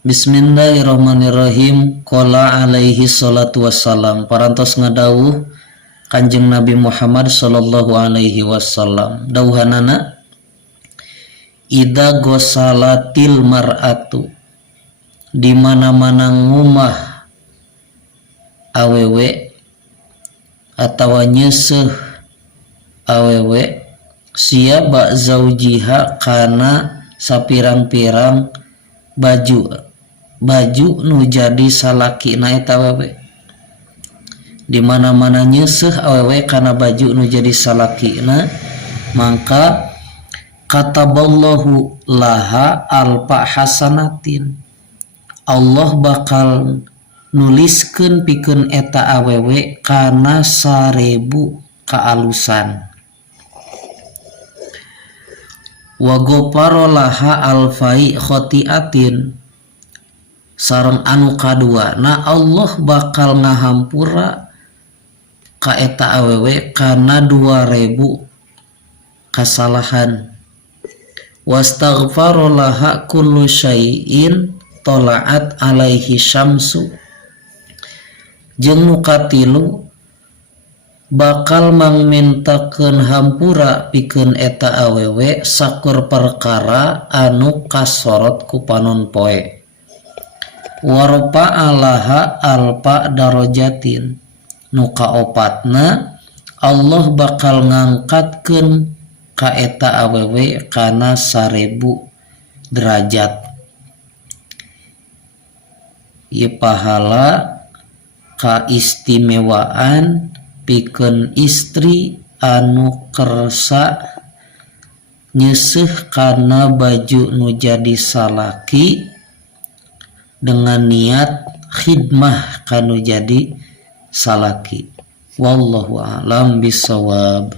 Bismillahirrahmanirrahim. Qala alaihi salatu wassalam. Parantos ngadawuh Kanjeng Nabi Muhammad sallallahu alaihi wasallam. Dawuhanana, idza ghusalatil mar'atu, di mana-mana ngumah awewe atawa nyeuseuf awewe siaba zaujiha kana sapirang-pirang baju nu jadi salakina eta awewe. Di mana-mana nyeuseuf awewe kana baju nu jadi salakina, maka kataballahu laha alfa hasanatin, Allah bakal nuliskeun pikeun eta awewe kana 1000 kaalusan. Wa ghafara laha alfai khotiatin, sareng anu kadua na Allah bakal ngahampura ka eta awewe kana 2000 kasalahan. Wastaghfara laha kullu syai'in tola'at alaihi syamsu, jeung nu katilu bakal mangmintakeun hampura pikeun eta awewe sakur perkara anu kasorot ku panon poe. Warpa alaha alpa darajatin, nu kaopatna Allah bakal ngangkatkeun ka eta awewe kana 1000 derajat. Ieu pahala kaistimewaan pikeun istri anu kersa nyeuseuf kana baju nu jadi salaki dengan niat khidmah kanu jadi salaki. Wallahu a'lam bishawab.